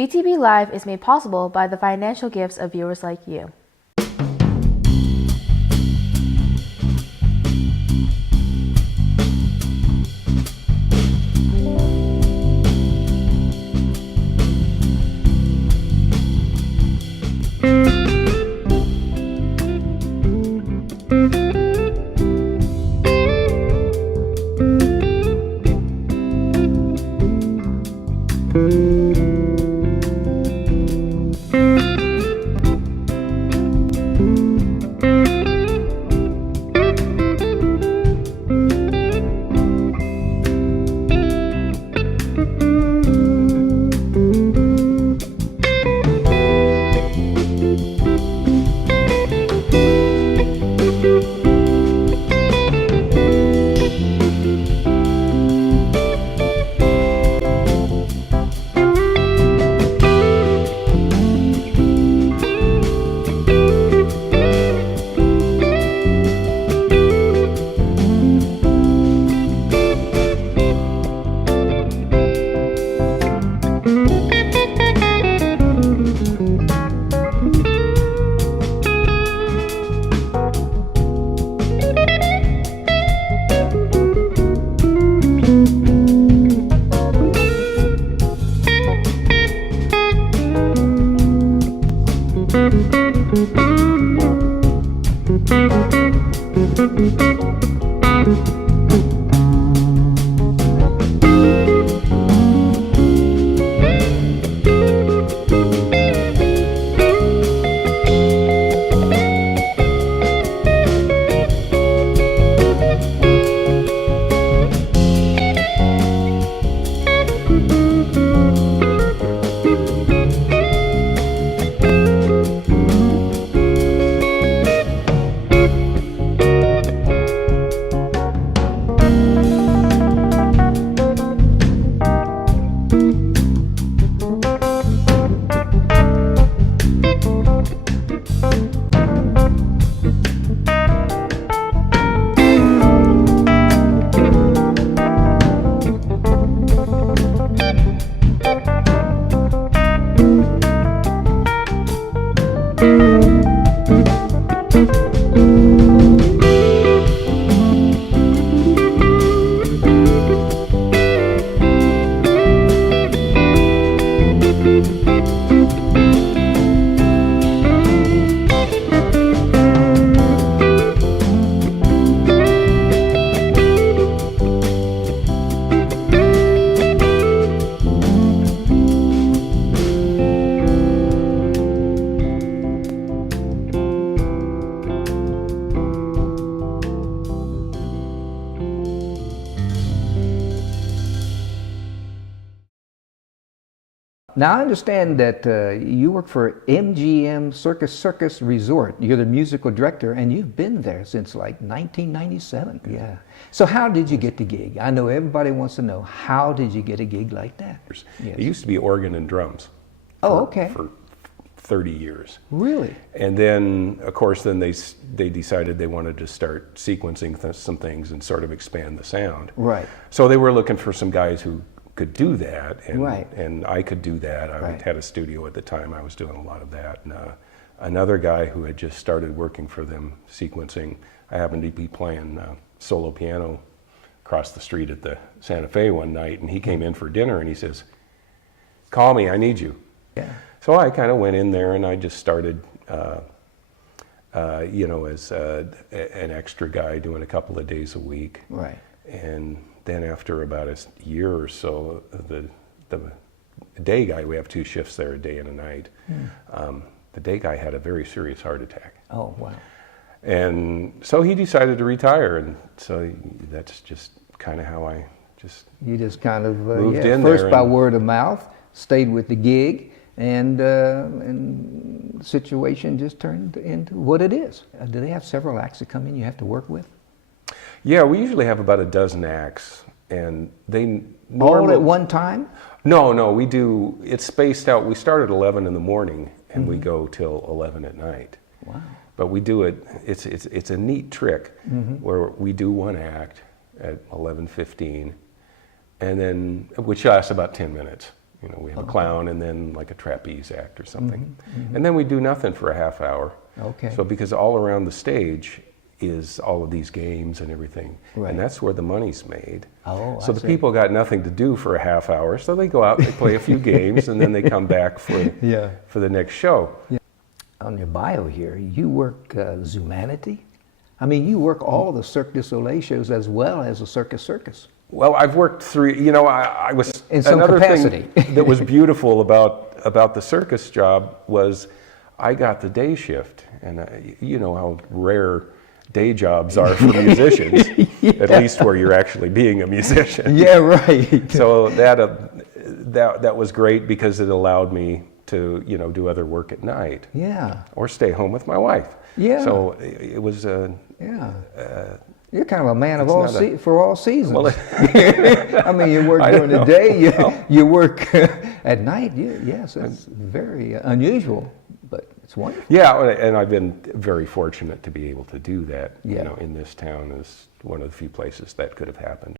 BTB Live is made possible by the financial gifts of viewers like you. Now, I understand that you work for MGM-Circus Circus Resort. You're the musical director, and you've been there since like 1997. Yeah. So how did you get the gig? I know everybody wants to know, how did you get a gig like that? Yes. It used to be organ and drums. For 30 years. Really? And then, of course, then they decided they wanted to start sequencing some things and sort of expand the sound. Right. So they were looking for some guys who could do that, and, right. and I could do that. I right. had a studio at the time. I was doing a lot of that. And, another guy who had just started working for them sequencing, I happened to be playing solo piano across the street at the Santa Fe one night, and he came in for dinner and he says, "Call me, I need you." Yeah. So I kind of went in there and I just started, you know, as an extra guy doing a couple of days a week. Right. And then after about a year or so, the day guy, we have two shifts there, a day and a night. The day guy had a very serious heart attack. Oh, wow. And so he decided to retire, and so that's just kind of how I just You just kind of, moved in first there by and- word of mouth, stayed with the gig, and the situation just turned into what it is. Do they have several acts that come in you have to work with? Yeah, we usually have about a dozen acts, and they All at one time? No, we do, it's spaced out. We start at 11 in the morning, and we go till 11 at night. Wow. But we do it, it's a neat trick where we do one act at 11:15, and then, which lasts about 10 minutes. You know, we have a clown and then like a trapeze act or something. And then we do nothing for a half hour. Okay. So because all around the stage is all of these games and everything. Right. And that's where the money's made. Oh, so I the see. people got nothing to do for a half hour, so they go out, they play a few games, and then they come back for the next show. Yeah. On your bio here, you work Zumanity. I mean, you work all the Cirque du Soleil shows as well as the Circus Circus. Well, I've worked through, you know, I was, In some another capacity. thing that was beautiful about the circus job was I got the day shift, and you know how rare day jobs are for musicians, at least where you're actually being a musician. Yeah, right. So that was great because it allowed me to, you know, do other work at night. Yeah. Or stay home with my wife. Yeah. So it was Yeah. You're kind of a man of it's all not a- for all seasons. Well, I mean, you work I during the don't day, know. you work at night. Yes, it's very unusual, but it's wonderful. yeah, and I've been very fortunate to be able to do that. Yeah. You know, in this town is one of the few places that could have happened.